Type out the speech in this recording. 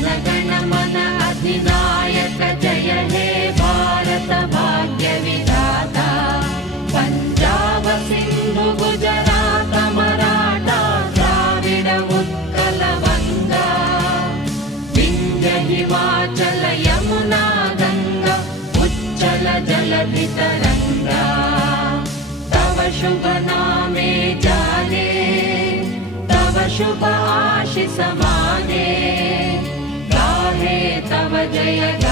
जनगण मन अधिनायक जय हे भारत भाग्य विधाता पंजाब सिंधु गुजरात मराठा द्राविड उत्कल वंगा विंध्य हिमाचल यमुना गंगा उच्चल जलधि तरंगा तव शुभ नामे जाने तव शुभ आशीष माने गाहे तव जय